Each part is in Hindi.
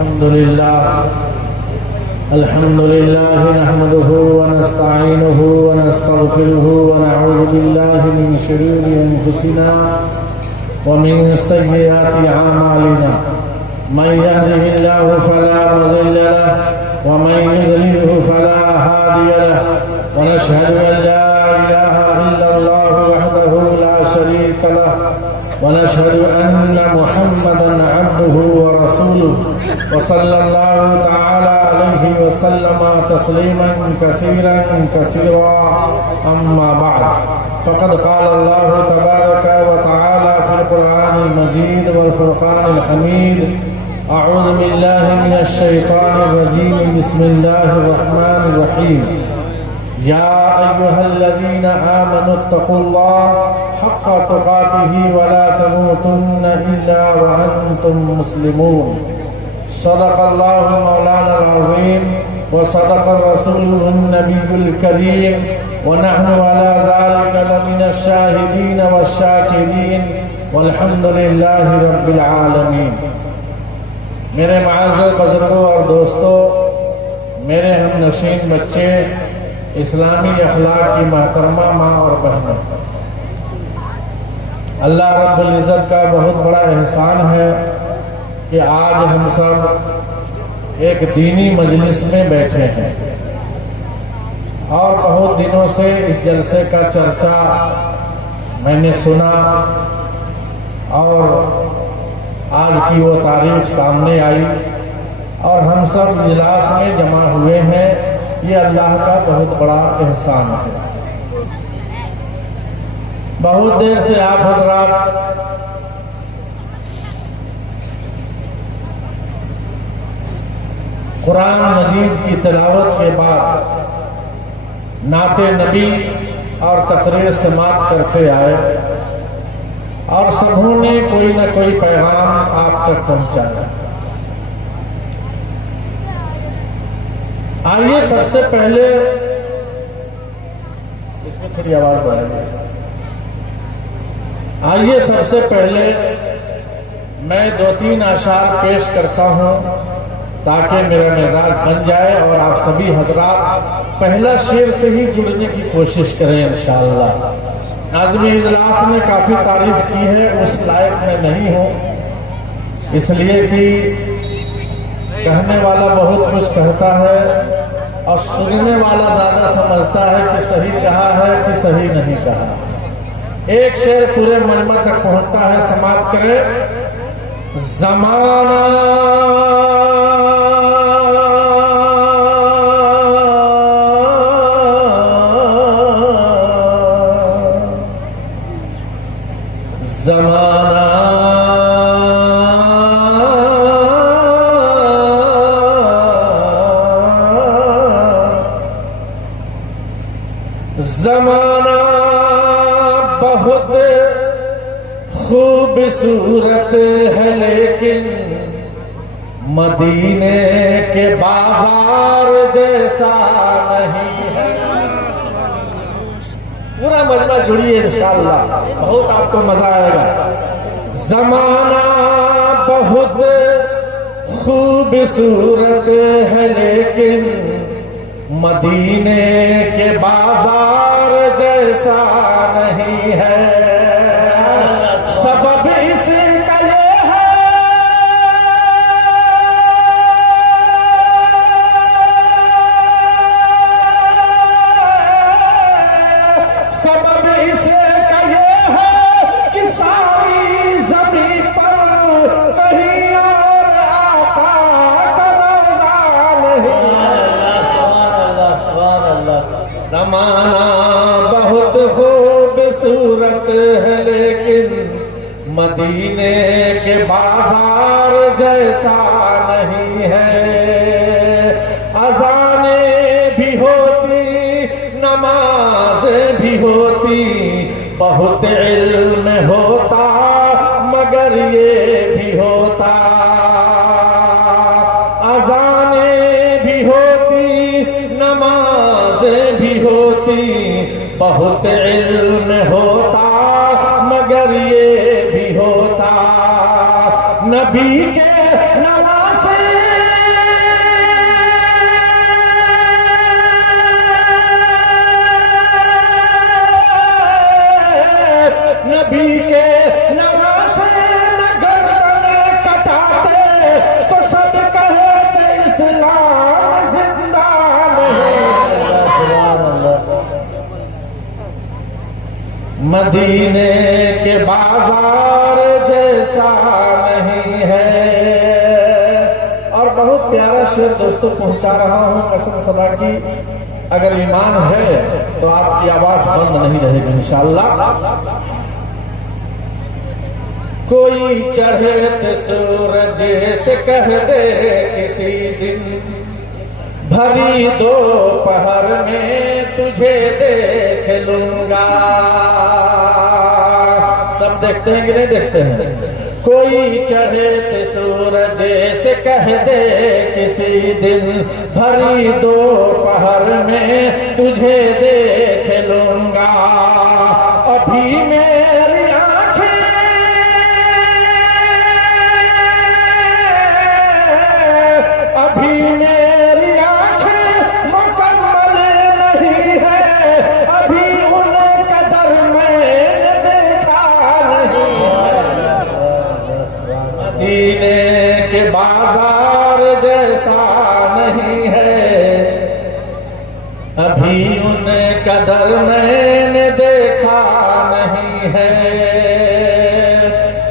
अल्हम्दुलिल्लाह नहमदुहु व नस्तईनुहु व नस्तगफिरुहु व नऊज़ु बिल्लाहि मिन शुरूरि अनफुसिना व मिन सय्यिआति अमालिना मन यहदिहिल्लाहु फला मुज़िल्ल लहु व मन युज़लिलहु फला हादिय लहु व नशहदु अन ला इलाहा इल्लल्लाहु वहदहु ला शरीका लहु व नशहदु अन्न मुहम्मदन अब्दुहु व रसूलुहु व सल्लल्लाहु तआला अलैहि व सल्लम तस्लीमन कसीरन कसीरा अम्मा बाद फ़क़द क़ाल अल्लाहु तबारक व तआला फ़िल क़ुरआनिल मजीद वल फ़ुरक़ानिल हमीद अऊज़ु बिल्लाहि मिनश शैतानिर रजीम बिस्मिल्लाहिर रहमानिर रहीम या अय्युहल्लज़ीना आमनुत्तक़ुल्लाह हक़्क़ तुक़ातिही व ला तमूतुन्ना इल्ला व अंतुम मुस्लिमून सदक़ल्लाहु मौलाना अज़ीम व सदक़ रसूलुहुन नबियुल करीम व नहनु अला ज़ालिका लमिनश शाहिदीन वश्शाकिरीन वल्हम्दुलिल्लाहि रब्बिल आलमीन। मेरे मुअज़्ज़ज़ बुज़ुर्गों और दोस्तों, मेरे हमनशीन बच्चे, इस्लामी अखलाक की मोहतरमा माँ और बहनों, अल्लाह रब्बुल इज़्ज़त का बहुत बड़ा एहसान है कि आज हम सब एक दीनी मजलिस में बैठे हैं और बहुत दिनों से इस जलसे का चर्चा मैंने सुना और आज की वो तारीख सामने आई और हम सब इजलास में जमा हुए हैं। ये अल्लाह का बहुत बड़ा एहसान है। बहुत देर से आप हज़रात कुरान मजीद की तिलावत के बाद नाते नबी और तकरीर समात करते आए और सबों ने कोई न कोई पैगाम आप तक पहुंचाया। आइए सबसे पहले इसमें थोड़ी आवाज बढ़ाइए। आइए सबसे पहले मैं 2-3 अशार पेश करता हूं ताकि मेरा मिजाज बन जाए और आप सभी हजरात पहला शेर से ही जुड़ने की कोशिश करें इंशाअल्लाह। आज़मी इजलास ने काफी तारीफ की है, उस लायक मैं नहीं हूं, इसलिए कि कहने वाला बहुत कुछ कहता है और सुनने वाला ज्यादा समझता है कि सही कहा है कि सही नहीं कहा। एक शेर पूरे मजमा तक पहुंचता है, समाप्त करे। ज़माना ज़माना ज़माना बहुत खूबसूरत है लेकिन मदीने के बाजार जैसा नहीं है। पूरा मजमा जुड़िए इंशाअल्लाह, बहुत आपको मजा आएगा। ज़माना बहुत खूबसूरत है लेकिन मदीने के बाजार जैसा नहीं है। सबब इसका ये है सबब इसका ये है कि सारी ज़मीन पर कहीं और आका का रोज़ा नहीं है। ज़माना बहुत खूबसूरत है लेकिन मदीने के बाजार जैसा नहीं है। अज़ानें भी होती, नमाज़ें भी होती, बहुत इल्म होता मगर ये भी होता। अज़ानें भी होती, नमाज़ें भी होती, बहुत इल्म होता मगर ये भी होता। नबी के नवासे मदीने के बाजार जैसा नहीं है। और बहुत प्यारा शेर दोस्तों पहुंचा रहा हूं, कसम खुदा की अगर ईमान है तो आपकी आवाज बंद नहीं रहेगी इंशाअल्लाह। कोई चढ़ते सूरज से कह दे किसी दिन, भरी दोपहर में तुझे देख लूंगा। सब देखते हैं कि नहीं देखते हैं? कोई चढ़ते सूरज से कह दे किसी दिन, भरी दोपहर में तुझे देख लूंगा। अभी मेरी आंखें अभी मेरी आंखें मुकम्मल नहीं है, अभी उन कदर मैंने देखा नहीं है। मदीने के बाजार जैसा नहीं है, अभी उन कदर मैंने देखा नहीं है।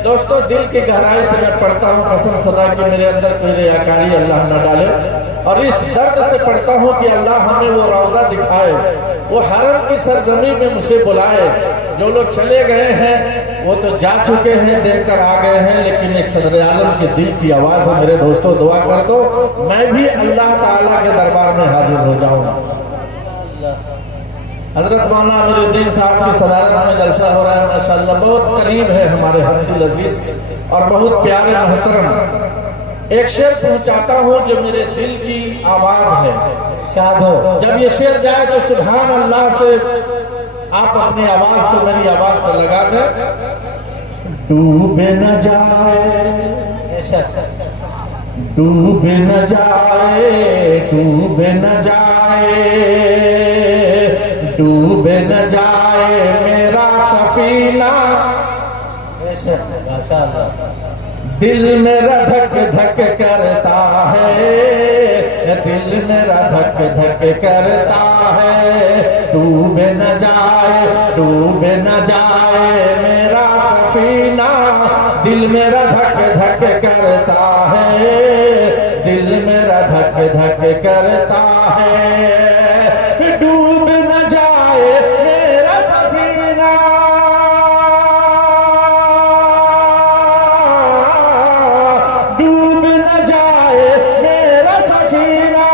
दोस्तों दिल की गहराई से मैं पढ़ता हूँ, कसम खुदा की मेरे अंदर कोई रियाकारी अल्लाह न डाले, और इस दर्द से पढ़ता हूँ कि अल्लाह हमें वो रौजा दिखाए, वो हरम की सरजमी में मुझे बुलाए। जो लोग चले गए हैं वो तो जा चुके हैं, देखकर आ गए हैं, लेकिन एक सदर आलम के दिल की आवाज है। मेरे दोस्तों दुआ कर दो मैं भी अल्लाह ताला के दरबार में हाजिर हो जाऊंगा। हजरत मौलाना अमीरुद्दीन साहब की सदारत में जलसा हो रहा है माशाअल्लाह, बहुत करीब है हमारे हब्बुल अजीज और बहुत प्यारे मोहतरम। एक शेर पहुंचाता हूँ जो मेरे दिल की आवाज है, शाद हो। जब ये शेर जाए तो सुभान अल्लाह से आप अपनी आवाज को मेरी आवाज से लगा दें। डूबे न जाए, डूबे न जाए, डूबे न जाए, डूबे न जाए मेरा सफीना। दिल मेरा धक धक करता है, दिल मेरा धक धक करता है। डूबे न जाए, डूबे न जाए मेरा सफीना, दिल मेरा धक धक करता है, दिल मेरा धक धक करता है। डूब न जाए मेरा सफीना, डूब न जाए मेरा सफीना,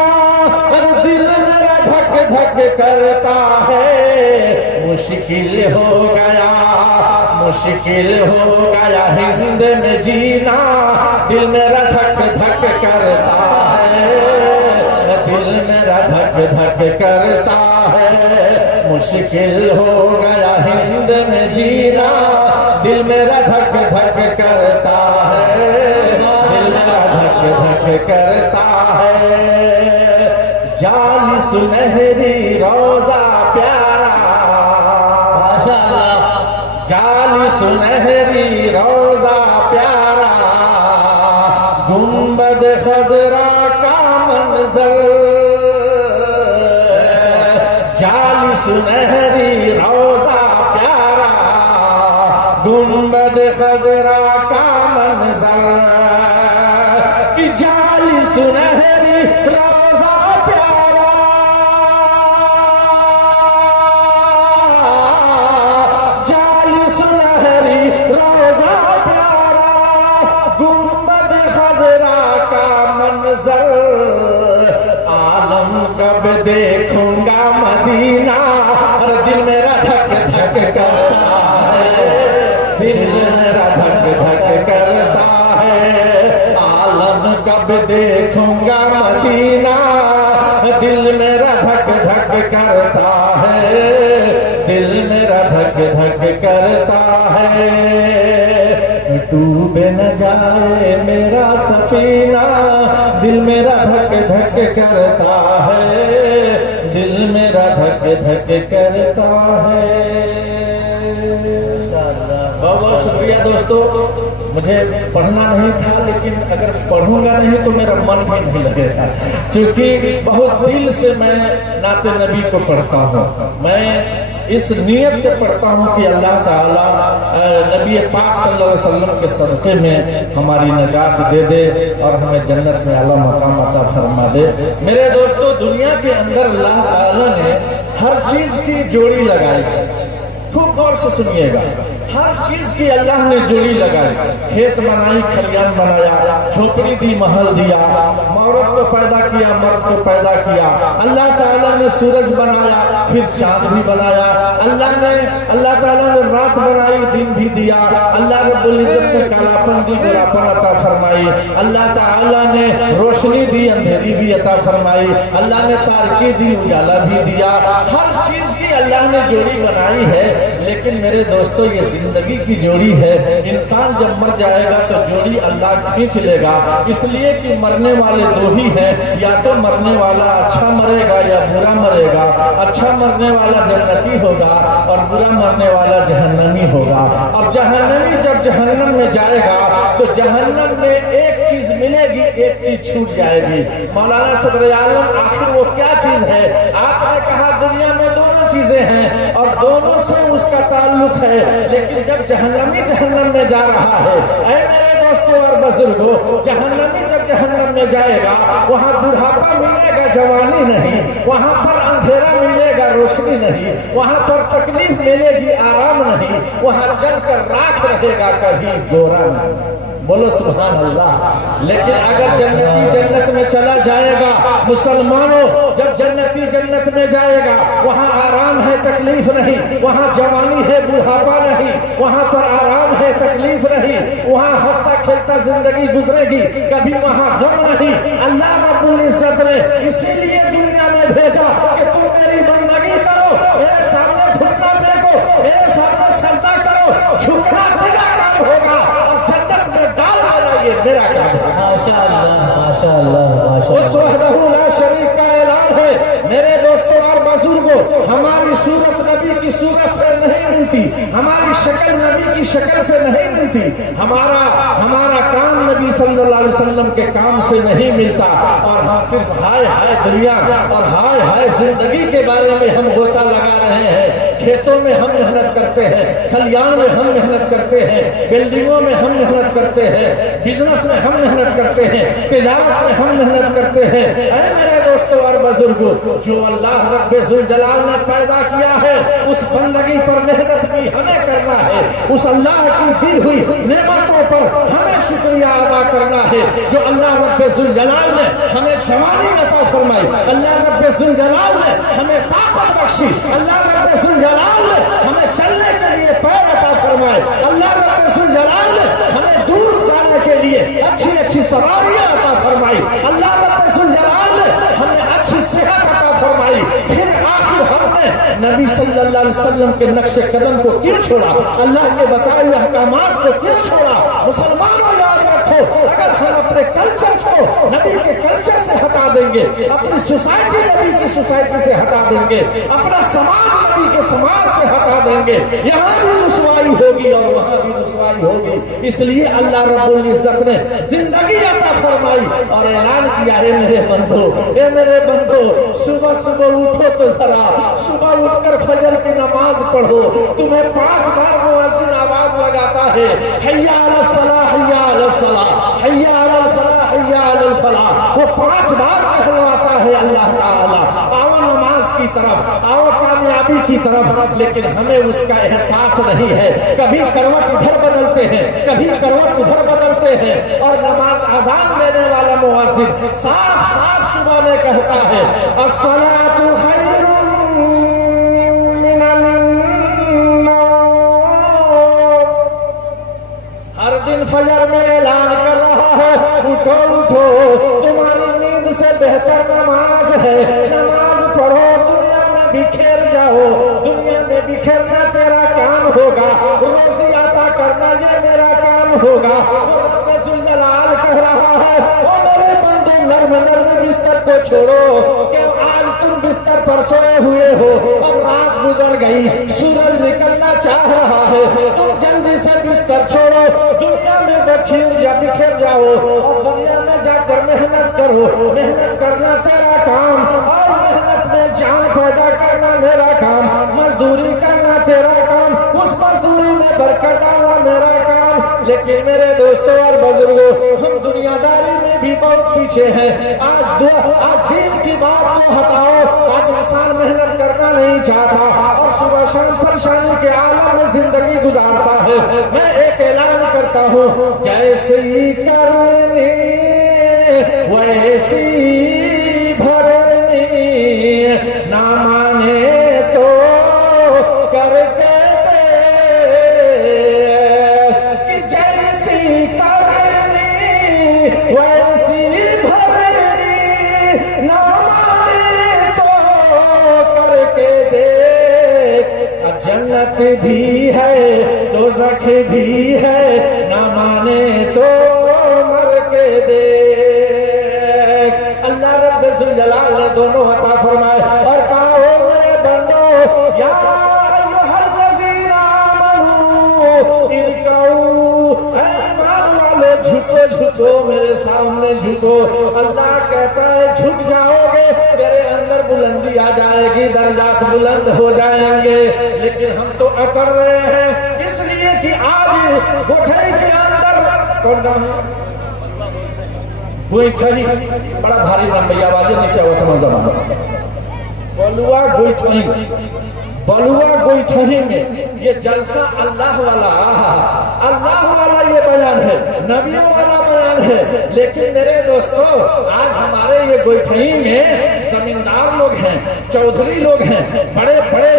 और दिल मेरा धक धक करता है। मुश्किल हो गया, मुश्किल हो गया हिंद में जीना, दिल मेरा धक धक करता है, दिल मेरा धक धक करता है। मुश्किल हो गया हिंद में जीना, दिल मेरा धक धक करता है, दिल मेरा धक धक करता है। जाली सुनहरी रोजा प्यारा, माशाअल्लाह, जाली सुनहरी रोजा प्यारा, गुंबद खजरा का मंजर। जाली सुनहरी रोजा प्यारा, गुंबद खजरा का मंजर। कि जाली सुनहरी रोजा प्यारा, जाली सुनहरी रोजा प्यारा, गुंबद खजरा का मंजर। आलम कब देखूंगा मदीना, और दिल मेरा धक धक करता है, दिल मेरा धक धक करता है। आलम कब देखूंगा मदीना, दिल मेरा धक धक करता है, दिल मेरा धक धक करता है। डूबे न जाए मेरा सफीना, दिल मेरा धक धक करता है, दिल मेरा धक धक करता है। बहुत बहुत शुक्रिया दोस्तों। मुझे पढ़ना नहीं था, लेकिन अगर पढ़ूंगा नहीं तो मेरा मन भी नहीं लगेगा, क्योंकि बहुत दिल से मैं नाते नबी को पढ़ता हूँ। मैं इस नीयत से पढ़ता हूँ कि अल्लाह ताला नबी पाक सल्लल्लाहु अलैहि वसल्लम के सदक़े में हमारी नजात दे दे और हमें जन्नत में आला मकाम अता फरमा दे। मेरे दोस्तों, दुनिया के अंदर अल्लाह ताला ने हर चीज की जोड़ी लगाई है। खूब गौर से सुनिएगा, हर चीज की अल्लाह ने जोड़ी लगाई। खेत बनाई, खलियान बनाया, झोपड़ी दी, महल दिया, औरत को पैदा किया, मर्द को पैदा किया। अल्लाह ताला ने सूरज बनाया, फिर चांद भी बनाया। अल्लाह ताला ने रात बनाई, दिन भी दिया। अल्लाह रब्बुल इज्जत ने कालापन दी, गोरापन अता फरमाई। अल्लाह ताला ने रोशनी दी, अंधेरी भी अता फरमाई। अल्लाह ने तारकी दी, उजाला भी दिया। हर चीज की अल्लाह ने जोड़ी बनाई है। लेकिन मेरे दोस्तों, ये जिंदगी की जोड़ी है। इंसान जब मर जाएगा तो जोड़ी अल्लाह खींच लेगा, इसलिए कि मरने वाले दो ही हैं। या तो मरने वाला अच्छा मरेगा या बुरा मरेगा। अच्छा मरने वाला जन्नती होगा और बुरा मरने वाला जहन्नमी होगा। और जहन्नमी जब जहन्नम में जाएगा तो जहन्नम में एक चीज मिलेगी, एक चीज छूट जाएगी। मौलाना सदर आलम, आखिर वो क्या चीज है? आपने कहा दुनिया में दोनों चीजें हैं और दोनों से उसका ताल्लुक है। लेकिन जब जहन्नमी जहन्नम में जा रहा है, ऐ मेरे दोस्तों और बुजुर्गों, जहन्नमी जब जहन्नम में जाएगा, वहाँ बुढ़ापा मिलेगा, जवानी नहीं। वहाँ पर अंधेरा मिलेगा, रोशनी नहीं। वहाँ पर तकलीफ मिलेगी, आराम नहीं। वहाँ जलकर राख रहेगा, कभी गोरा नहीं। बोलो सुभान अल्लाह। लेकिन अगर जन्नती जन्नत में चला जाएगा, मुसलमानों, जब जन्नती जन्नत में जाएगा, वहाँ आराम है, तकलीफ नहीं। वहाँ जवानी है, बुढ़ापा नहीं। वहाँ पर आराम है, तकलीफ नहीं। वहाँ हंसता खेलता जिंदगी गुजरेगी, कभी वहाँ गम नहीं। अल्लाह रब्बुल इज्जत ने इसीलिए दुनिया में भेजा कि तुम मेरी बंदगी करो, मेरे सामने घुटना टेको, मेरे सामने सजदा करो। झुकना तेरा काम होगा और जन्नत में डाल देना ये मेरा काम है। माशाअल्लाह, माशाअल्लाह, माशाअल्लाह। उस वहदहू ला शरीक का ऐलान है। मेरे दोस्तों और बुजुर्गों, हमारी सूरत नबी की सूरत से नहीं मिलती, हमारी शक्ल नबी की शक्ल से नहीं मिलती। हमारा काम नबी सल्लल्लाहु अलैहि वसल्लम के काम से नहीं मिलता। और हम सिर्फ हाय हाय दुनिया और हाय हाय जिंदगी के बारे में हम गोता लगा रहे हैं। खेतों में हम मेहनत करते हैं, खलियान में हम मेहनत करते हैं, बिल्डिंगों में हम मेहनत करते हैं, बिजनेस में हम मेहनत करते हैं, तिजारत में हम मेहनत करते हैं। ऐ मेरे दोस्तों और बुजुर्गों, जो अल्लाह रब्बुल जलाल ने पैदा किया है, उस बंदगी पर मेहनत भी हमें करना है। उस अल्लाह की दी हुई नेमतों पर हमें शुक्रिया अदा करना है, जो अल्लाह रब्बुल जलाल ने हमें जवानी अता फरमाई, अल्लाह रब्बुल जलाल ने हमें ताकत बख्शी, अल्लाह रब्बुल जलाल ने हमें चलने के लिए पैर अता फरमाए, अल्लाह रब्बुल जलाल ने हमें दूर जाने के लिए अच्छी अच्छी सवारियां अता फरमाई, अल्लाह रब्बुल जलाल ने हमें अच्छी सेहत अता फरमाई। फिर आखिर हमने नबी सल्लल्लाहु अलैहि वसल्लम के नक्शे कदम को क्यों छोड़ा? अल्लाह के बताए हुए अहकामात को क्यों छोड़ा? मुसलमानों याद रखो, अगर हम अपने कल्चर को नबी के कल्चर से हटा देंगे, अपनी सोसाइटी नबी की सोसाइटी से हटा देंगे, अपना समाज नबी के समाज से हटा देंगे, यहाँ भी रुसवाई होगी और वहाँ भी रुसवाई होगी। इसलिए अल्लाह रब्बुल इज्जत ने जिंदगी अता फरमाई और ऐलान किया, है मेरे बंदो, ए मेरे बंदो, सुबह सुबह उठो तो जरा, सुबह उठकर फजर की नमाज पढ़ो। तुम्हें 5 बार मुअज्जिन आवाज लगाता है, हय्या अलस सलाह, हय्या अलस सलाह, हय्या अलल फलाह, हय्या अलल फलाह। वो 5 बार कहलवाता है अल्लाह ताला, आओ नमाज की तरफ, आओ कामयाबी की तरफ। लेकिन हमें उसका एहसास नहीं है। कभी करवट उधर बदलते हैं, कभी करवट उधर बदलते हैं। और नमाज अजान देने वाला मुअज्जिन साफ साफ सुबह में कहता है, अस्सलातु खैरुम मिनन नौम। हर दिन फजर में ऐलान कर रहा है, उठो उठो, तुम्हारी नींद से बेहतर नमाज है, नमाज पढ़ो, दुनिया में बिखेर जाओ, दुनिया में बिखेरना तेरा काम होगा, रोजी अता करना ये मेरा काम होगा। रब्बुल जलाल कह रहा है, ओ मेरे बंदे, नर्म नर्म बिस्तर को छोड़ो, कि आज तुम बिस्तर पर सोए हुए हो और रात गुजर गई, सूरज निकलना चाह रहा है, तुम जल्दी से बिस्तर छोड़ो, दुनिया में बिखेर जाओ और दुनिया में जाकर मेहनत करो। मेहनत करना तेरा काम और मेहनत में जान पैदा करना मेरा काम। मजदूरी कर डाला मेरा काम। लेकिन मेरे दोस्तों और बुजुर्गों, हम दुनियादारी में भी बहुत पीछे हैं। आज दिन की बात तो हटाओ, आज इंसान मेहनत करना नहीं चाहता और सुबह शाम परेशानी के आलम में जिंदगी गुजारता है। मैं एक ऐलान करता हूँ, जैसी करनी वैसी भरनी, ना माने तो करके कि जैसी करनी वैसी भरनी, ना माने तो करके दे। जन्नत भी है दोज़ख भी है, ना माने तो मर के दे। अल्लाह रब्बुल जलाल ने दोनों अता फरमाए और कहा, ओ मेरे बंदो, या अय्युहल्लज़ीना आमनू इरकाऊ, ऐ ईमान वाले झुको झुको, मेरे सामने झुको। अल्लाह कहता है झुक जाओगे मेरे अंदर बुलंदी आ जाएगी, दर्जात बुलंद हो जाएंगे। लेकिन हम तो अकड़ रहे हैं, इसलिए कि आज गोठे के अंदर कौन गाँव है गोईठनी, बड़ा भारी नाम भैया, आवाजें नहीं क्या हुआ था जमाना, बलुआ गोईठनी। बलुआ गोईठनी में ये जलसा अल्लाह वाला, अल्लाह वाला ये बयान है, नबियों वाला बयान है। लेकिन मेरे दोस्तों, आज हमारे ये गोईठनी में जमींदार लोग हैं, चौधरी लोग हैं, बड़े बड़े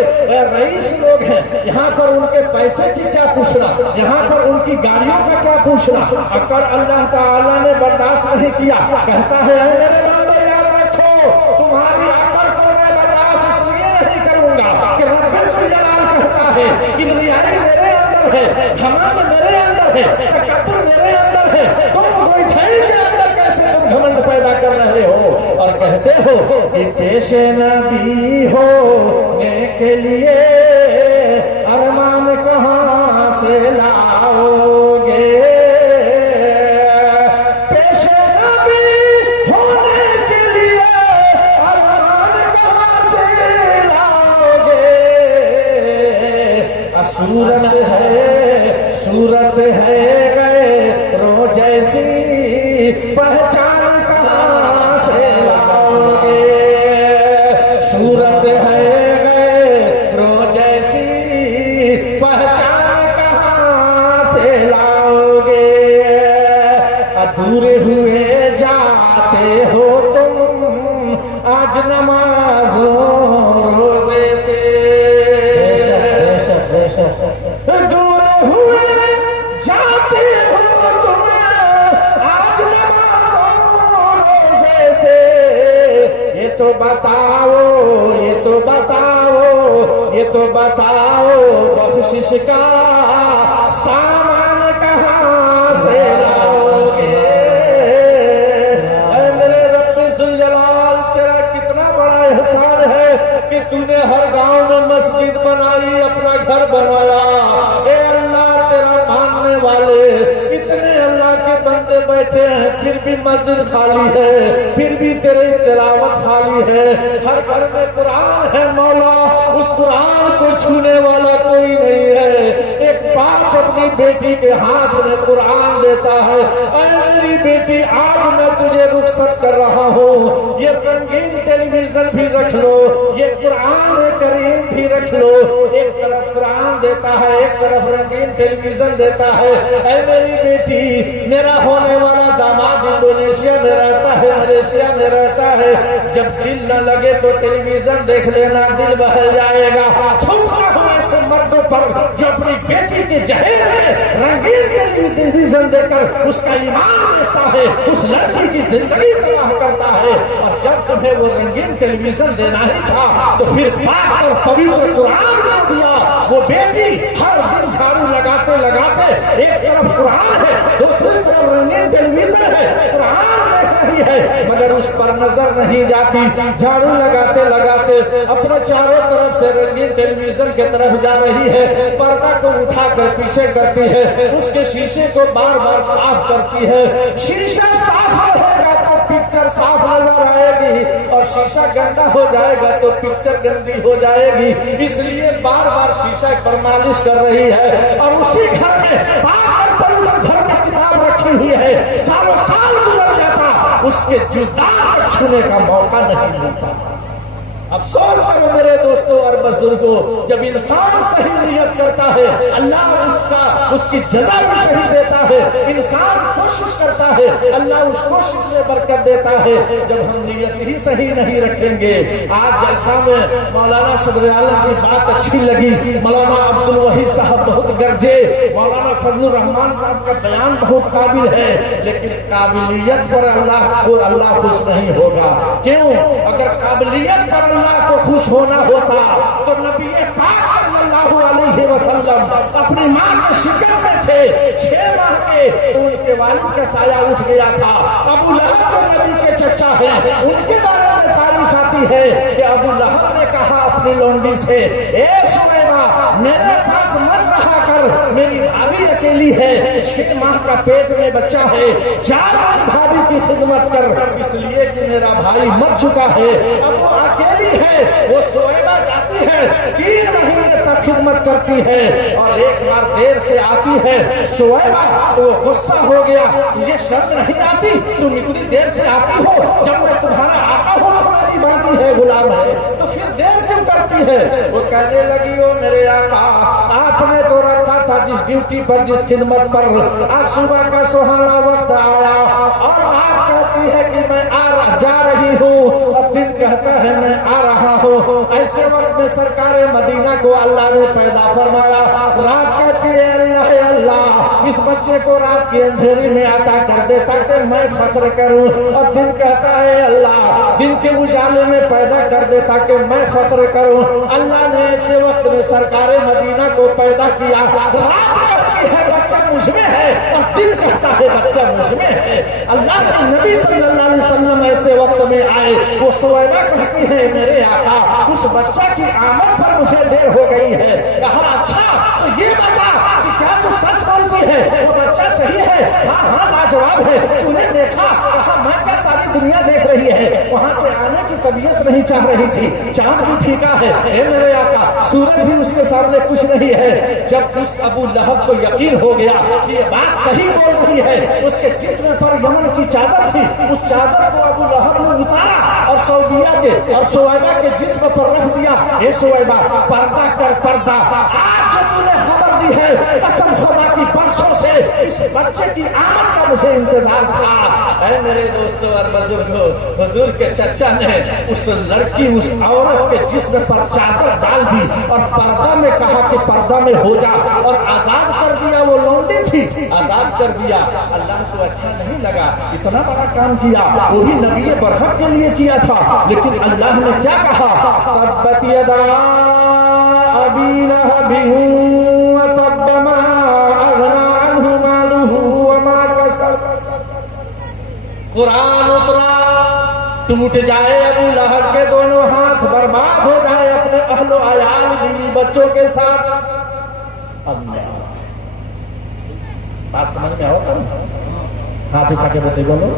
रईस लोग हैं। यहाँ पर उनके पैसे की क्या पूछना, यहाँ पर उनकी गाड़ियों का क्या पूछना। अगर अल्लाह ताला ने बर्दाश्त नहीं किया, कहता है मेरे बंदे याद रखो, तुम्हारी अकड़ को मैं बर्दाश्त इसलिए नहीं करूंगा कि रब्बुल जलाल कहता है किबरियाई मेरे अंदर है, घमंड मेरे अंदर है, तकब्बुर मेरे अंदर है। तुम गोईठनी के अंदर कैसे तुम घमंड पैदा कर रहे हो और कहते हो कि पेशे नबी होने के लिए अरमान कहाँ से लाओगे। पेशे नबी होने के लिए अरमान कहाँ से लाओगे। सूरत है गैरों जैसी, पहचान कहाँ से लाओगे। सूरत है गैरों जैसी, पहचान कहाँ से लाओगे। अधूरे हुए जाते हो तुम आज नमाज़ों रोजे से। दूर हुए जाते हो तुम आज नमाज़ों रोजे से। ये तो बताओ, ये तो बताओ, ये तो बताओ, बख्शिश का सामान कहाँ से लाओगे। ऐ मेरे रब्बुल जलाल, तेरा कितना बड़ा एहसान है कि तूने हर गांव में मस्जिद बनाई, अपना घर बनाया। ए अल्लाह, तेरा मानने वाले इतने अल्लाह के बंदे बैठे हैं, फिर भी मस्जिद खाली है, फिर भी तेरी तिलावत खाली है। हर घर में कुरान है मौला, उस कुरान को छूने वाला कोई नहीं है। एक बाप अपनी बेटी के हाथ में कुरान देता है, अरे मेरी बेटी आज मैं तुझे रुखसत कर रहा हूँ, ये रंगीन टेलीविजन भी रख लो, ये कुरान करीम भी रख लो। एक तरफ कुरान देता है, एक तरफ रंगीन टेलीविजन देता है। अरे मेरी बेटी, मेरा होने वाला दामाद इंडोनेशिया में रहता है, मलेशिया में रहता है। जब दिल न लगे तो टेलीविजन देख लेना, दिल बहल जाएगा। ऐसे मर्दों पर जो अपनी बेटी के जहेज में रंगीन टेलीविजन देकर उसका ईमान बेचता है, उस लड़की की जिंदगी तबाह करता है। और जब तुम्हें वो रंगीन टेलीविजन देना ही था तो फिर पाक और पवित्र कुरान दे दिया। वो बेटी हर दिन झाड़ू लगाते लगाते, एक तरफ कुरान है, दूसरी तरफ रंगीन टेलीविजन है, कुरान देख रही है, मगर उस पर नजर नहीं जाती। झाड़ू लगाते लगाते अपने चारों तरफ से रंगीन टेलीविजन की तरफ जा रही है, पर्दा को उठाकर पीछे करती है, उसके शीशे को बार बार साफ करती है। शीशा साफ रहेगा तो पिक्चर साफ नजर आएगी और शीशा गंदा हो जाएगा तो पिक्चर गंदी हो जाएगी। इसलिए बार बार शीशा पर मालिश कर रही है और उसी घर में धर्म की किताब रखी हुई है, सालों साल गुजर जाता, उसके जुज़दार छूने का मौका नहीं मिलता। अफसोस करो मेरे दोस्तों और बुजुर्गों, जब इंसान सही नियत करता है अल्लाह उसकी जज़ा भी सही देता है। इंसान कोशिश करता है अल्लाह उस कोशिश में बरकत देता है। जब हम नियत ही सही नहीं रखेंगे, आज जलसा में मौलाना सदर आलम की बात अच्छी लगी, मौलाना अब्दुल वहीद साहब बहुत गरजे, मौलाना फजलुर रहमान साहब का बयान बहुत काबिल है, लेकिन काबिलियत पर अल्लाह खुश नहीं होगा। क्यों? अगर काबिलियत पर अल्लाह को खुश होना होता तो नबी पाक सल्लल्लाहु अलैहि वसल्लम अपनी मां के शिकन में थे, 6 माह के, तो उनके वालिद का साया उठ गया था। अबू लहब जो नबी के चचा है, उनके बारे में तारीफ आती है कि अबू लहब ने कहा अपनी लौंडी से, ए सुमैरा मेरे पास मत रहा कर, मेरी भाभी अकेली है, 6 माह का पेट में बच्चा है, जा भाभी की खिदमत कर, इसलिए कि मेरा भाई मर चुका है, अब वो अकेली है। वो सुमैरा जाती है, 3 महीने तक खिदमत करती है और एक बार देर से आती है। सुमैरा वो गुस्सा हो गया, ये शर्त नहीं आती, तुम इतनी देर से आती हो, जब मैं तुम्हारा आका हूँ, तुम्हारी बनती है, गुलाम है, तो फिर देर क्यों करती है? वो कहने लगी, ओ मेरे आका, आपने तो रखा था जिस ड्यूटी पर, जिस खिदमत पर, आज सुबह का सुहाना वक्त आया और आप कहती है कि मैं जा रही हूँ, और दिन कहता है मैं आ रहा हूँ। ऐसे वक्त में सरकारे मदीना को अल्लाह ने पैदा फरमाया। रात कहती है अल्लाह इस बच्चे को रात के अंधेरे में अता कर दे ताकि मैं फख्र करूं, और दिन कहता है अल्लाह दिन के उजाले में पैदा कर दे ताकि मैं फख्र करूं। अल्लाह ने ऐसे वक्त में सरकारे मदीना को पैदा किया। रात कहती है बच्चा मुझ में है और दिन कहता है बच्चा मुझ में है। अल्लाह के नबी सल्लल्लाहु अलैहि वसल्लम ऐसे वक्त में आए, वो सुवैबा कहती है मेरे आका उस बच्चा की आमद पर मुझे देर हो गई है। कहा अच्छा तो ये बता कि क्या तू सच बोलती है, वो बच्चा सही है? हाँ हाँ लाजवाब है, तूने देखा? कहा मैं क्या सारी दुनिया देख रही है, वहाँ से आने की तबीयत नहीं चाह रही थी, चांद भी फीका है, मेरे आका सूरज भी उसके सामने कुछ नहीं है। जब उस अबू लहब को यकीन हो गया कि ये बात सही बोल रही है, उसके जिस्म पर यमन की चादर थी, उस चादर को अबू लहब ने उतारा और सऊदिया के और सुवैबा के जिस्म पर रख दिया। ये सुवैबा पर्दा कर पर्दा, आज जो तूने खबर दी है कसम खुदा की परसों से इस बच्चे की आमद का मुझे इंतजार था। ऐ मेरे दोस्तों और बुजुर्गों, हुजूर के चचा ने उस लड़की उस औरत के जिस्म पर चादर डाल दी और पर्दा में कहा कि पर्दा में हो जा, और आजाद कर दिया। वो लौंडी थी, आजाद कर दिया। अल्लाह को अच्छा नहीं लगा, इतना बड़ा काम किया, वो भी नबी बरहक के लिए किया था, लेकिन अल्लाह ने क्या कहा? तब्बत यदा अबी लहबिन व तब्ब मा अग़ना अन्हु मालुहु व मा कसब। कुरान उतरा, टूट जाए अबू लहब के दोनों हाथ, बर्बाद हो जाए अपने अहलो अयाल बीवी बच्चों के साथ। अल्लाह बात समझ में आओ तुम? हाथ उठा के बोते बोलो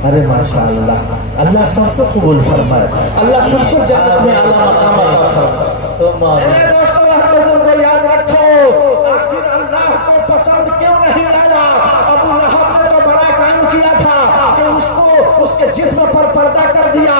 अरे माशाअल्लाह, अल्लाह सबको कबूल फरमाए, अल्लाह सबको जन्नत में आला मकाम अता फरमाए। मेरे दोस्तों बुजुर्गों याद रखो, आखिर अल्लाह को पसंद क्यों नहीं आया? अबू लहब ने तो बड़ा काम किया था कि उसको उसके जिस्म पर पर्दा कर दिया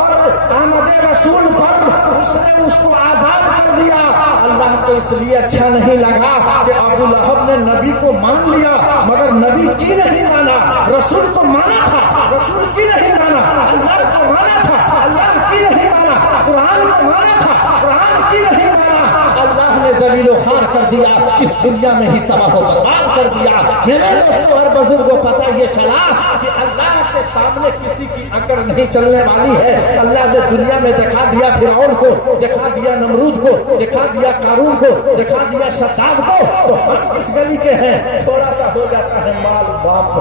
और आमद रसूल पर उसने उसको आजाद कर दिया। अल्लाह को इसलिए अच्छा नहीं लगा कि अबू लहब ने नबी को मान लिया मगर नबी की नहीं माना, रसूल को माना था, रसूल की नहीं माना, अल्लाह को माना था, अल्लाह की नहीं माना, कुरान को माना था, कुरान की नहीं माना। अल्लाह ने ज़लीलो ख़ार कर दिया, इस दुनिया में ही तबाह व बर्बाद कर दिया। मेरे दोस्तों और बुजुर्गों पता ये चला कि अल्लाह के सामने किसी की अकड़ नहीं चलने वाली है। अल्लाह ने दुनिया में दिखा दिया फिरौन को, दिखा दिया नमरूद को, दिखा दिया कारून को, दिखा दिया शद्दाद को, तो हम किस गली के हैं? थोड़ा सा हो जाता है माल बाप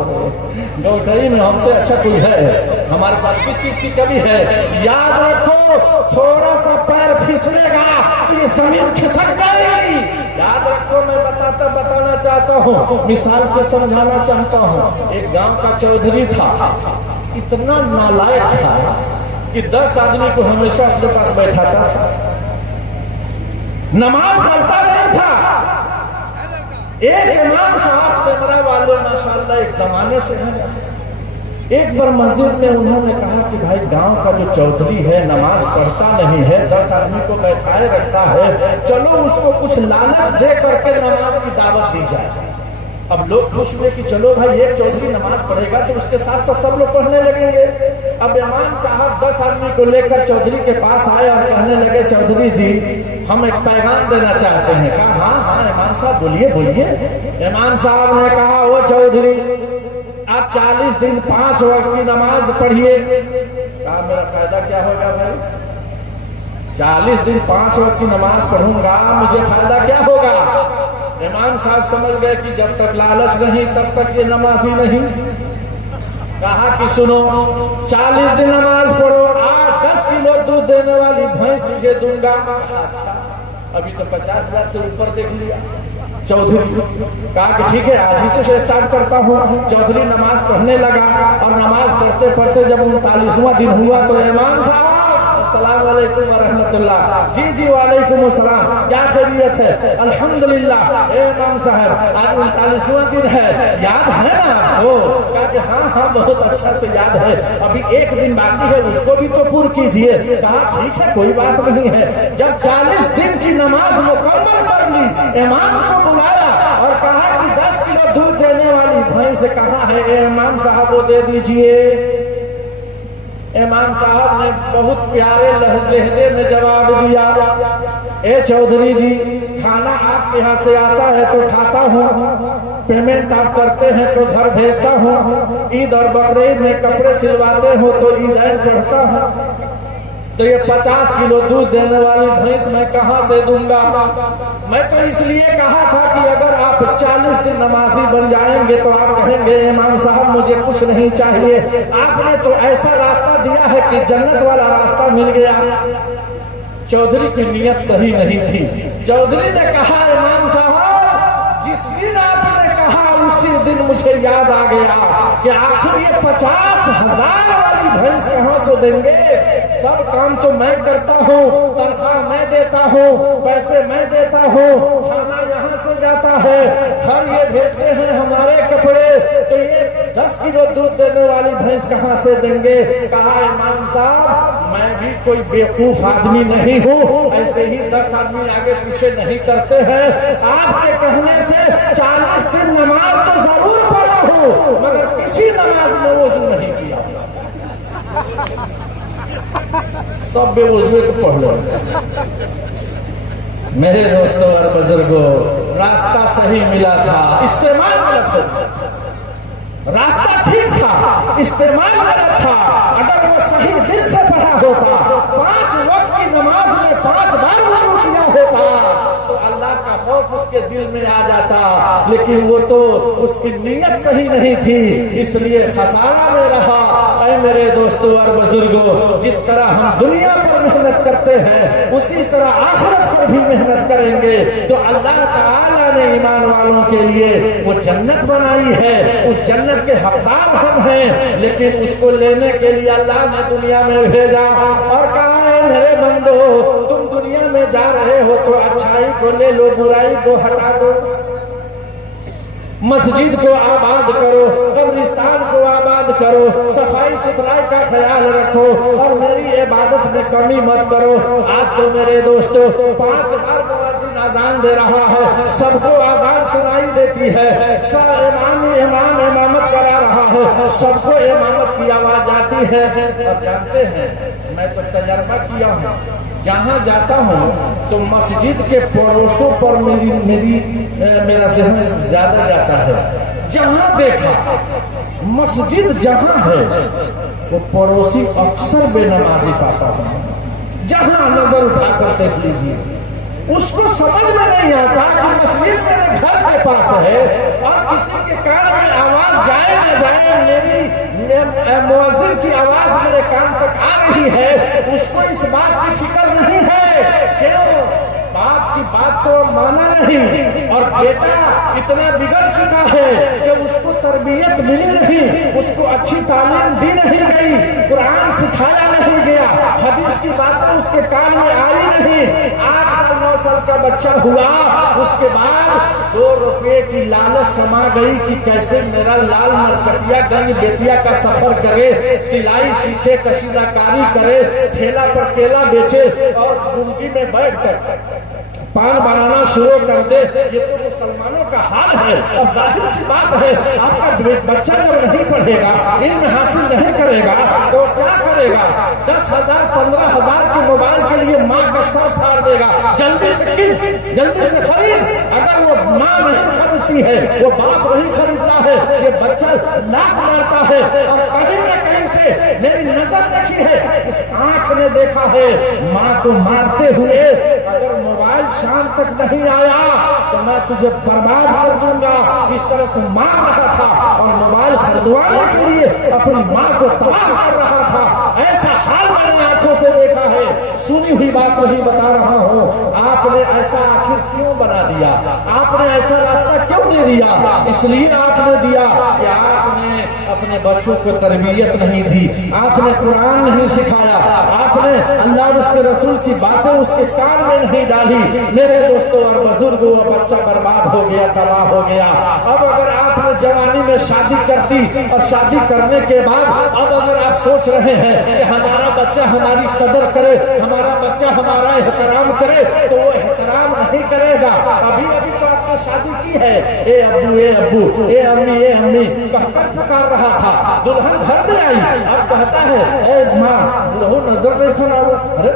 गौठरी में हमसे अच्छा कोई है, हमारे पास किस चीज की कमी है? याद रखो, थोड़ा सा पैर फिसलेगा तो ये जमीन खिसक जाएगी। याद रखो, मैं बताना चाहता हूँ, मिसाल से समझाना चाहता हूँ। एक गांव का चौधरी था, इतना नालायक था कि 10 आदमी को हमेशा अपने पास बैठाता था, नमाज पढ़ता नहीं था। एक इमाम साहब से बड़ा वाले माशाल्लाह एक जमाने से है। एक बार मस्जिद में उन्होंने कहा कि भाई गांव का जो चौधरी है नमाज पढ़ता नहीं है, 10 आदमी को बैठाए रखता है, चलो उसको कुछ लालच दे करके नमाज की दावत दी जाए। अब लोग खुश हुए कि चलो भाई एक चौधरी नमाज पढ़ेगा तो उसके साथ साथ सब लोग पढ़ने लगेंगे। अब इमाम साहब 10 आदमी को लेकर चौधरी के पास आए और कहने लगे, चौधरी जी हम एक पैगाम देना चाहते हैं। कहा हाँ हाँ इमाम साहब बोलिए बोलिए। इमाम साहब ने कहा, वो चौधरी आप 40 दिन 5 वक्त की नमाज पढ़िए। कहा मेरा फायदा क्या होगा भाई, 40 दिन 5 वक्त की नमाज पढ़ूंगा मुझे फायदा क्या होगा। इमाम साहब समझ गए कि जब तक लालच नहीं तब तक ये नमाजी नहीं। कहा कि सुनो 40 दिन नमाज पढ़ो, 8-10 किलो दूध देने वाली भैंस तुझे दूंगा। अच्छा अभी तो 50,000 से ऊपर देख लिया। चौधरी कहा कि ठीक है आज ही से स्टार्ट करता हूँ। चौधरी नमाज पढ़ने लगा और नमाज पढ़ते पढ़ते जब 39वां दिन हुआ तो इमाम साहब अस्सलाम वालेकुम व रहमतुल्लाह। जी जी वालेकुम अस्सलाम, क्या खैरियत है। अल्हम्दुलिल्लाह। इमाम साहब आज 39वां दिन है, याद है ना आपको। कहा कि हाँ हाँ बहुत अच्छा से याद है, अभी एक दिन बाकी है उसको भी तो पूर्ण कीजिए। कहा ठीक है कोई बात नहीं है। जब 40 दिन की नमाज मुकम्मल कर ली, इमाम को बुलाया और कहा कि 10 किलो दूध देने वाली भैंस कहाँ है। इमाम साहब वो दे दीजिए। इमाम साहब ने बहुत प्यारे लहजे में जवाब दिया, ए चौधरी जी खाना आपके यहाँ से आता है तो खाता हूँ, पेमेंट आप करते हैं तो घर भेजता हूँ, ईद और बकरीद में कपड़े सिलवाते हो तो ईदैन पढ़ता हूँ, तो ये 50 किलो दूध देने वाली भैंस मैं कहाँ से दूंगा। मैं तो इसलिए कहा था कि अगर आप 40 दिन नमाजी बन जाएंगे तो आप कहेंगे इमाम साहब मुझे कुछ नहीं चाहिए। आपने तो ऐसा रास्ता दिया है कि जन्नत वाला रास्ता मिल गया। चौधरी की नीयत सही नहीं थी। चौधरी ने कहा इमाम साहब जिस दिन आपने कहा उसी दिन मुझे याद आ गया कि आखिर ये 50,000 वाली भैंस कहाँ से देंगे। सब काम तो मैं करता हूँ, तनख्वाह मैं देता हूँ, पैसे मैं देता हूँ, खाना यहाँ से जाता है, घर ये भेजते हैं हमारे कपड़े, तो ये 10 किलो दूध देने वाली भैंस कहाँ से देंगे। कहा इमाम साहब मैं भी कोई बेवकूफ आदमी नहीं हूँ, ऐसे ही 10 आदमी आगे पीछे नहीं करते हैं। आपके कहने से 40 दिन नमाज तो जरूर पढ़ा हूँ मगर किसी नमाज में वजू नहीं किया। सब बेवजूए को पढ़ लो। मेरे दोस्तों और बुजुर्गों रास्ता सही मिला था, इस्तेमाल गलत हो। रास्ता ठीक था, इस्तेमाल गलत था। अगर वो सही दिल से पढ़ा होता, 5 वक्त की नमाज में 5 बार वजू किया होता तो अल्लाह का खौफ उसके दिल में आ जाता, लेकिन वो तो उसकी नीयत सही नहीं थी, इसलिए खसारा में रहा। ऐ मेरे दोस्तों और बुजुर्गों जिस तरह हम दुनिया पर मेहनत करते हैं उसी तरह आखिरत पर भी मेहनत करेंगे तो अल्लाह ताला ने ईमान वालों के लिए वो जन्नत बनाई है। उस जन्नत के हकदार हम हैं, लेकिन उसको लेने के लिए अल्लाह ने दुनिया में भेजा और कहा है मेरे बंदो तुम दुनिया में जा रहे हो तो अच्छाई को ले लो, बुराई को हटा दो, मस्जिद को आबाद करो, कब्रिस्तान को आबाद करो, सफाई सुथराई का ख्याल रखो और मेरी इबादत में कमी मत करो। आज तो मेरे दोस्तों 5 बार मुअज्जिन अजान दे रहा है, सबको अजान सुनाई देती है, इमाम इमामत करा रहा है, सबको इमामत की आवाज आती है। और जानते हैं मैं तो तजर्बा किया हूँ, जहाँ जाता हूँ तो मस्जिद के पड़ोसों पर मेरा ज़हन ज्यादा जाता है। जहाँ देखा मस्जिद जहाँ है वो पड़ोसी अक्सर बेनमाजी पाता हूँ। जहाँ नजर उठाकर देख लीजिए उसको समझ में नहीं आता कि मस्जिद मेरे घर के पास है और किसी के कान में आवाज जाए न जाए, मेरी मुअज्जिन की आवाज मेरे कान तक आ रही है, उसको इस बात की फिक्र नहीं है। क्यों? बाप की बात तो माना नहीं, और बेटा इतना बिगड़ चुका है कि उसको तरबियत मिली नहीं, उसको अच्छी तालीम दी नहीं गई, कुरान सिखाया नहीं गया, हदीस की बातें उसके कान में आई नहीं। 8 साल 9 साल का बच्चा हुआ, उसके बाद 2 रुपये की लालच समा गई कि कैसे मेरा लाल नरकटियागंज बेतिया का सफर करे, सिलाई सीखे, कशीदाकारी करे, ठेला पर केला बेचे और गुमटी में बैठ कर पान बनाना शुरू कर दे। ये तो मुसलमानों का हाल है। अब जाहिर सी बात है, आपका बच्चा जब नहीं पढ़ेगा, इल्म हासिल नहीं करेगा, तो क्या करेगा? 10,000 15,000 के मोबाइल के लिए माँ का सर फाड़ देगा। जल्दी से किन, जल्दी से खरीद। अगर वो माँ नहीं खरीदती है, वो बाप नहीं खरीदता है, ये बच्चा लात मारता है। और कहीं न कहीं से मेरी नजर देखी है, इस आंख ने देखा है माँ को मारते हुए, अगर मोबाइल शाम तक नहीं आया तो मैं तुझे बर्बाद कर दूंगा, इस तरह से मार रहा था और मोबाइल खरीदवाने के लिए अपनी माँ को तबाह कर रहा था। ऐसा हाल मैंने आंखों से देखा है, सुनी हुई बात नहीं बता रहा हूँ। आपने ऐसा आखिर क्यों बना दिया? आपने ऐसा रास्ता क्यों दे दिया? इसलिए आपने दिया कि आपने अपने बच्चों को तरबियत नहीं दी, आपने कुरान नहीं सिखाया, आपने अल्लाह और उसके रसूल की बातें उसके कान में नहीं डाली। मेरे दोस्तों और बुजुर्गों, बच्चा बर्बाद हो गया, तबाह हो गया। अब अगर आपने जवानी में शादी कर दी और शादी करने के बाद अब अगर आप सोच रहे हैं कि हमारा बच्चा हमारी कदर करे, हमारा बच्चा हमारा एहतराम करे, तो वो एहतराम नहीं करेगा। अभी अभी तो आपने शादी की है, ए अब्बू, ए अब्बू, ए अम्मी, ए अम्मी कहकर पुकार रहा था। दुल्हन घर में आई, अब कहता है ए माँ, लहू नजर नहीं खाना। अरे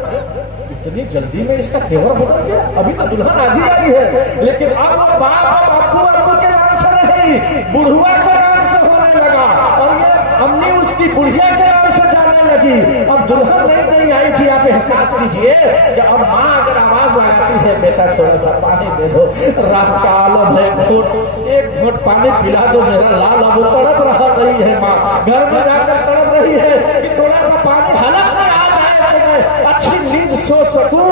इतनी जल्दी में इसका तेवर बदल गया, अभी तो दुल्हन आज ही आई है। लेकिन अब वो बाप अब्बू अब्बू के नाम से नहीं, बुढ़ुआ के नाम से होने लगा, और ये अम्मी उसकी बुढ़िया के नाम से जाने लगी। अब दुल्हन नहीं आई थी। आप एहसास कीजिए कि अब माँ अगर आवाज लगाती है, बेटा थोड़ा सा पानी दे दो, रात का आलम है, एक घूंट पानी पिला दो मेरा लाल। अब वो तड़प रहा रही है माँ, घर में जाकर तड़प रही है कि थोड़ा सा पानी हलक में आ जाए तो मैं अच्छी नींद सो सकूं।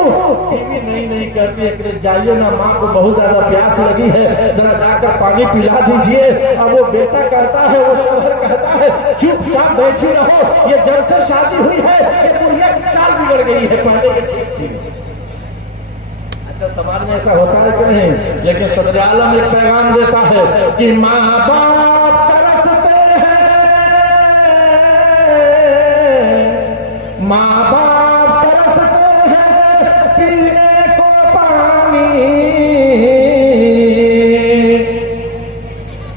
बीवी नहीं कहती है, जाइए ना, माँ को बहुत ज्यादा प्यास लगी है, जरा जाकर पानी पिला दीजिए। अब वो बेटा कहता है, वो शोहर कहता है, चुपचाप बैठी रहो, ये जब से शादी हुई है ये बुढ़िया की चाल बिगड़ गई है, पहले ये ठीक थी। अच्छा, समाज में ऐसा होता है कि नहीं? लेकिन सदर आलम एक पैगाम देता है कि माँ बाप तरसते हैं, माँ बाप तरसते हैं पीने को पानी,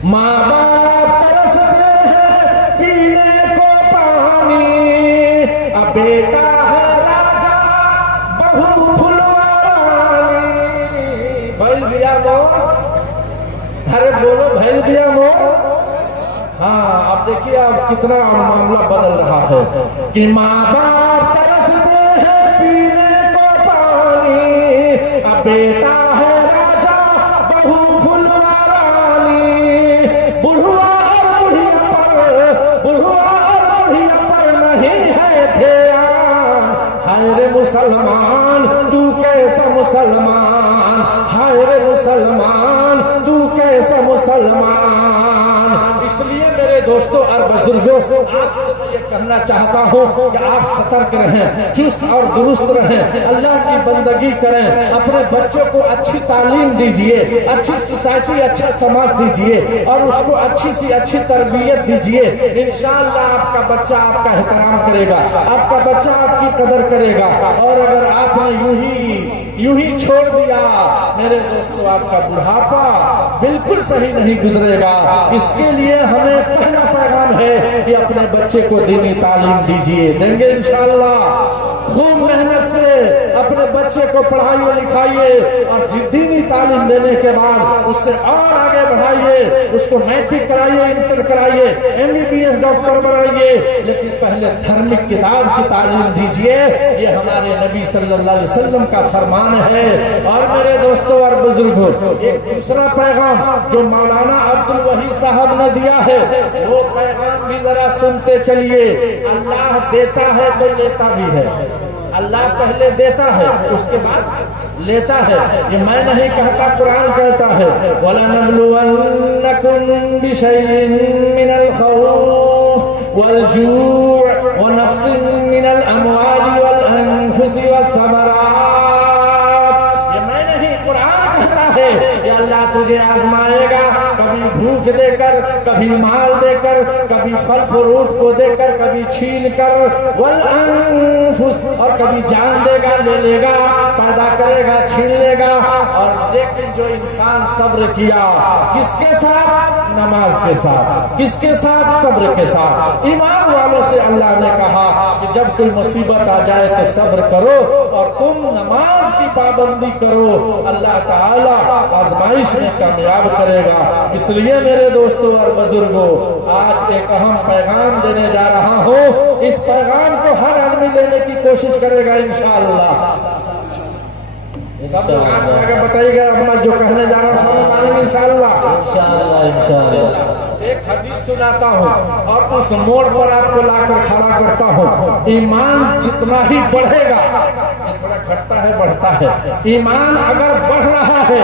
माँ बाप तरसते हैं पीने को पानी। अब बेटा है राजा, बहू फुलवारानी। भैल बिया मोर, अरे बोलो भैल बिया मोर। हाँ, अब देखिए अब कितना मामला बदल रहा है कि माँ बाप तरसते हैं पीने को पानी। अब बेटा है राजा, बहू फुलवारानी। बुढ़वा और बुढ़िया पर, बुढ़वा और बुढ़िया पर नहीं है ध्यान। हाय रे मुसलमान तू कैसा मुसलमान, हाय रे मुसलमान तू कैसा मुसलमान। इसलिए मेरे दोस्तों और बुजुर्गों, आपसे ये कहना चाहता हूँ कि आप सतर्क रहें, चुस्त और दुरुस्त रहें, अल्लाह की बंदगी करें, अपने बच्चों को अच्छी तालीम दीजिए, अच्छी सोसाइटी, अच्छा समाज दीजिए और उसको अच्छी सी अच्छी तरबियत दीजिए। इंशाअल्लाह आपका बच्चा आपका एहतराम करेगा, आपका बच्चा आपकी कदर करेगा। और अगर आपने यूं ही छोड़ दिया मेरे दोस्तों, आपका बुढ़ापा बिल्कुल सही नहीं गुजरेगा। इसके लिए हमें पहला पैगाम है कि अपने बच्चे को दीनी तालीम दीजिए, देंगे इंशाअल्लाह। खूब मेहनत से अपने बच्चे को पढ़ाइए लिखाइए और दीनी तालीम देने के बाद उससे और आगे बढ़ाइए, उसको मैट्रिक कराइए, इंटर कराइए, MBBS डॉक्टर बनाइए, लेकिन पहले धार्मिक किताब की तालीम दीजिए। ये हमारे नबी सल्लल्लाहु अलैहि वसल्लम का फरमान है। और मेरे दोस्तों और बुजुर्गों, एक दूसरा पैगाम जो मौलाना अब्दुल वही साहब ने दिया है, वो पैगाम भी जरा सुनते चलिए। अल्लाह देता है तो लेता भी है, अल्लाह पहले देता है उसके बाद लेता है। ये मैं नहीं कहता, कुरान कहता है वलनब्लुवन्नकुम बिशैइन मिनल खौफ वल जूअ व नक्सिन मिनल अमवालि वल अनफुसि वस्समरात। ये मैं नहीं, कुरान कहता है कि अल्लाह तुझे आजमाएगा, कभी भूख देकर, कभी माल देकर, कभी फल फ्रूट को देकर, कभी छीन कर, वल अनफुस, और कभी जान देगा, ले लेगा, पैदा करेगा, छीन लेगा। और लेकिन जो इंसान सब्र किया, किसके साथ? नमाज के साथ। किसके साथ? सब्र के साथ। ईमान वालों से अल्लाह ने कहा कि जब कोई मुसीबत आ जाए तो सब्र करो और तुम नमाज की पाबंदी करो, अल्लाह ताला आजमाइश में कामयाब करेगा। इसलिए मेरे दोस्तों और बुजुर्गों, आज एक अहम पैगाम देने जा रहा हूँ। इस पैगाम को हर आदमी लेने की कोशिश करेगा इंशाअल्लाह। सब लोग आगे बताइएगा, मैं जो कहने जा रहा हूँ समझ मानेंगे इंशाअल्लाह। इंशाअल्लाह एक हदीस सुनाता हूँ और उस मोड़ पर आपको लाकर खड़ा करता हूँ। ईमान जितना ही बढ़ेगा, थोड़ा घटता है बढ़ता है, ईमान अगर बढ़ रहा है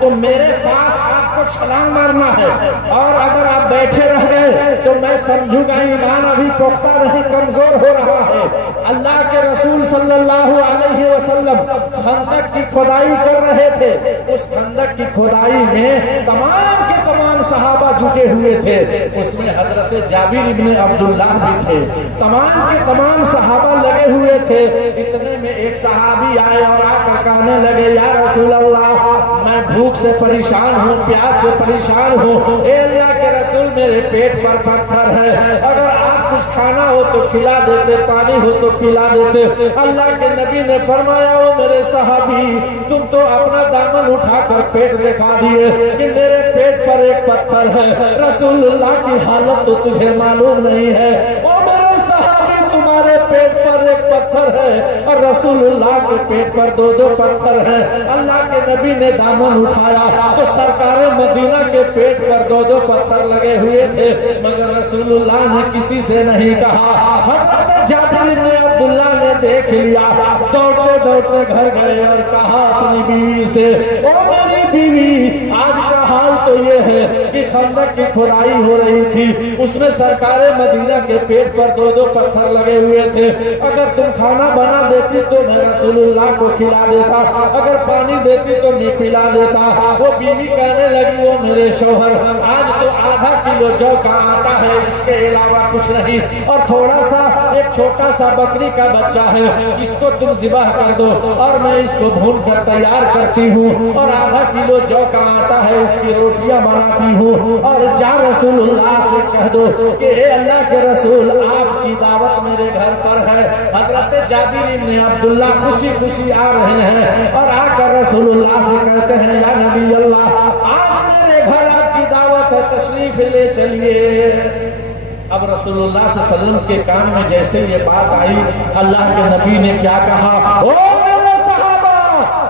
तो मेरे पास आपको छलांग मारना है, और अगर आप बैठे रह गए तो मैं समझूंगा ईमान अभी पुख्ता नहीं, कमजोर हो रहा है। अल्लाह के रसूल सल्लल्लाहु अलैहि वसल्लम खंदक की खुदाई कर रहे थे। उस खंदक की खुदाई में तमाम के तमाम सहाबा जुटे हुए थे। उसमें हजरत जाबिर इब्ने अब्दुल्लाह भी थे। तमाम के तमाम सहाबा लगे हुए थे। इतने में एक सहाबी आए और आकर कहने लगे, या रसूल अल्लाह, मैं भूख से परेशान हूँ, प्यास से परेशान हूँ। ए अल्लाह के रसूल, मेरे पेट पर पत्थर है, अगर आप कुछ खाना हो तो खिला देते, पानी हो तो पिला देते। अल्लाह के नबी ने फरमाया, ओ मेरे सहाबी, तुम तो अपना दामन उठाकर पेट दिखा दिए कि मेरे पेट पर एक पत्थर है। रसूलुल्लाह की हालत तो तुझे मालूम नहीं है। ओ मेरे सहाबी, तुम्हारे पेट पर एक पत्थर है और रसूलुल्लाह के पेट पर दो दो पत्थर है। अल्लाह के नबी ने दामन उठाया तो सरकारे मदीना के पेट पर दो दो पत्थर लगे हुए थे, मगर रसूलुल्लाह ने किसी से नहीं कहा। हज़रत जाबिर इब्ने अब्दुल्लाह ने देख लिया, दौड़ते दौड़ते घर गए और कहा अपनी बीवी से, ओ मेरी बीवी, आज का हाल तो ये है कि खंदक की खुदाई हो रही थी, उसमें सरकारे मदीना के पेट पर दो दो पत्थर लगे हुए थे। अगर तुम खाना बना देती तो मैं रसूलुल्लाह को खिला देता, अगर पानी देती तो मैं पिला देता। वो बीवी कहने लगी, वो मेरे शौहर, आज तो आधा किलो जौ का आटा है, इसके अलावा कुछ नहीं, और थोड़ा सा एक छोटा सा बकरी का बच्चा है, इसको तुम ज़िबाह कर दो और मैं इसको भून कर तैयार करती हूँ, और आधा किलो जौ का आटा है, इसकी रोटियां बनाती हूँ, और जा रसूलुल्लाह से कह दो कि अल्लाह के रसूल, आपकी दावत मेरे घर पर है। हजरत जाबिर इब्ने अब्दुल्लाह खुशी खुशी आ रहे हैं और आकर रसूलुल्लाह से कहते हैं, या नबी अल्लाह, आज मेरे घर आपकी दावत है, तशरीफ ले चलिए। अब रसूलुल्लाह सल्लल्लाहु अलैहि वसल्लम के कान में जैसे ये बात आई, अल्लाह के नबी ने क्या कहा, ओ मेरे सहाबा,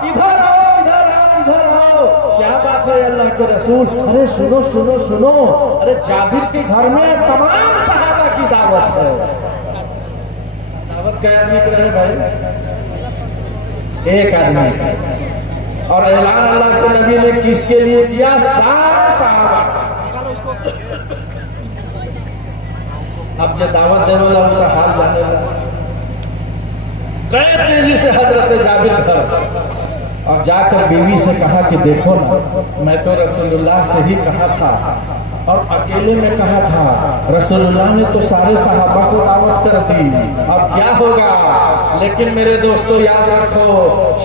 इधर आओ, इधर आओ, इधर आओ। क्या बात है अल्लाह के रसूल? अरे सुनो सुनो सुनो, अरे जाबिर के घर में तमाम सहाबा की दावत है। दावत क्या आदमी को रहे भाई? एक आदमी। और ऐलान अल्लाह के नबी ने किसके लिए किया? सारे सहाबा। अब जो दावत देने वाला उनका हाल जाने वाला, गए तेजी से हजरत जाबिर घर और जाकर बीवी से कहा कि देखो ना, मैं तो रसूलुल्लाह से ही कहा था और अकेले में कहा था, रसूलुल्लाह ने तो सारे सहाबा को दावत कर दी, अब क्या होगा? लेकिन मेरे दोस्तों याद रखो,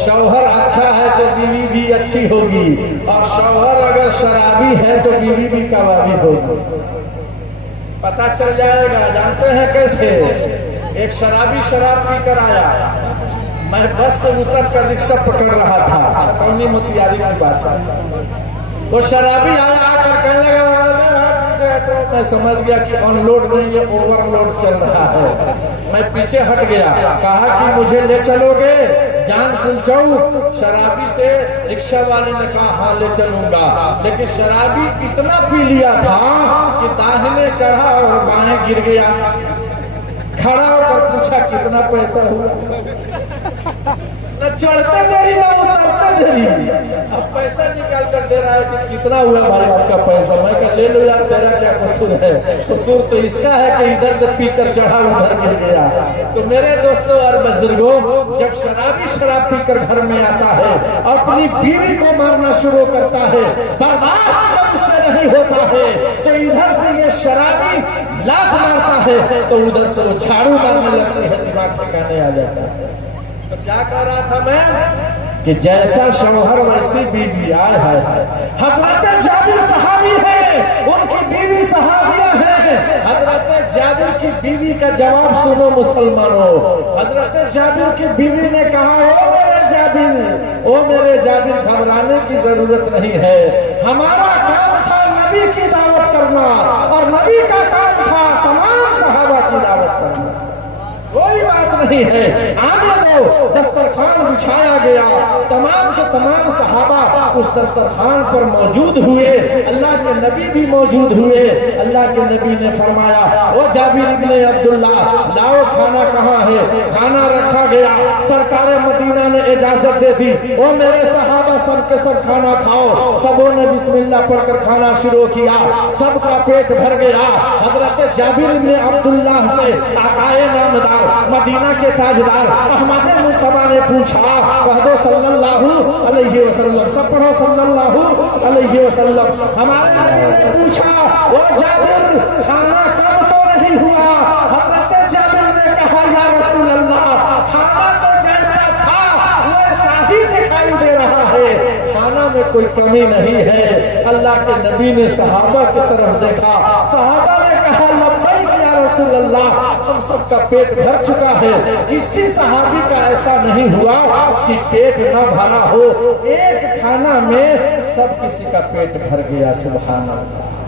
शौहर अच्छा है तो बीवी भी अच्छी होगी, और शौहर अगर शराबी है तो बीवी भी कबाबी होगी। पता चल जाएगा। जानते हैं कैसे? एक शराबी शराब पी कर आया, मैं बस से उतर कर रिक्शा पकड़ रहा था, छतौनी मोतिहारी की बात है। वो शराबी आया, आकर कहने लगा, तो मैं समझ गया कि अनलोड नहीं, ये ओवरलोड चल रहा है। मैं पीछे हट गया, कहा कि मुझे ले चलोगे जानपुर चौक? शराबी से रिक्शा वाले ने कहा हाँ ले चलूंगा, लेकिन शराबी इतना पी लिया था कि दाहिने चढ़ा और बाएं गिर गया। खड़ा होकर पूछा कितना पैसा हुआ? न चढ़ते देरी न उतरते देरी। अब पैसा निकाल कर दे रहा है कि कितना हुआ भाई आपका पैसा। मैं कह ले लो यार, तेरा क्या कसूर है? कसूर तो इसका है कि इधर से पीकर चढ़ा उधर गिर गया। तो मेरे दोस्तों और बुजुर्गों, जब शराबी शराब पीकर घर में आता है, अपनी बीवी को मारना शुरू करता है, बर्दाश्त जब उससे नहीं होता है, तो इधर से ये शराबी लात मारता है तो उधर से वो झाड़ू मारने लगती है, दिमाग ठिकाने आ जाता है। तो क्या कह रहा था मैं कि जैसा शौहर वैसी बीवी। आए हाय हाय, हजरत जाबिर सहाबी है, उनकी बीवी सहाबिया है। हजरत जाबिर की बीवी का जवाब सुनो मुसलमानों। हजरत जाबिर की बीवी ने कहा, ओ मेरे जाबिर, ओ मेरे जाबिर, घबराने की जरूरत नहीं है। हमारा काम था नबी की दावत करना, और नबी का काम था तमाम सहाबा की दावत करना। कोई बात नहीं है, आने दो। दस्तरखान बिछाया गया, तमाम के तमाम सहाबा उस दस्तरखान पर मौजूद हुए। अल्लाह के नबी भी मौजूद हुए। अल्लाह के नबी ने फरमाया, ओ जाबिर इब्ने अब्दुल्लाह, लाओ खाना कहाँ है? खाना रखा गया। सरकार मदीना ने इजाजत दे दी, ओ मेरे सहाबा सब के सब खाना खाओ। सबों ने बिस्मिल्लाह पढ़कर खाना शुरू किया। सबका पेट भर गया। हजरत जाबिर इब्ने अब्दुल्लाह से आकाए नामदार, मदीना के ताजदार अहमद मुस्तफा ने पूछा, कह दो सल्लल्लाहु अलैहि वसल्लम। सब पढ़ो सल्लल्लाहु अलैहि वसल्लम। हमारे नबी ने पूछा, वो जाबिर खाना कब तो नहीं हुआ? हजरत जाबिर ने कहा, या रसूल अल्लाह, खाना तो जैसा था वैसा ही दिखाई दे रहा है, खाना में कोई कमी नहीं है। अल्लाह के नबी ने सहाबा की तरफ देखा। सहाबा ने कहा, लब्बैक या रसूल अल्लाह, हम सबका पेट भर चुका है। किसी सहाबी का ऐसा नहीं हुआ कि पेट न भरा हो। एक खाना में सब किसी का पेट भर गया। सुभान अल्लाह।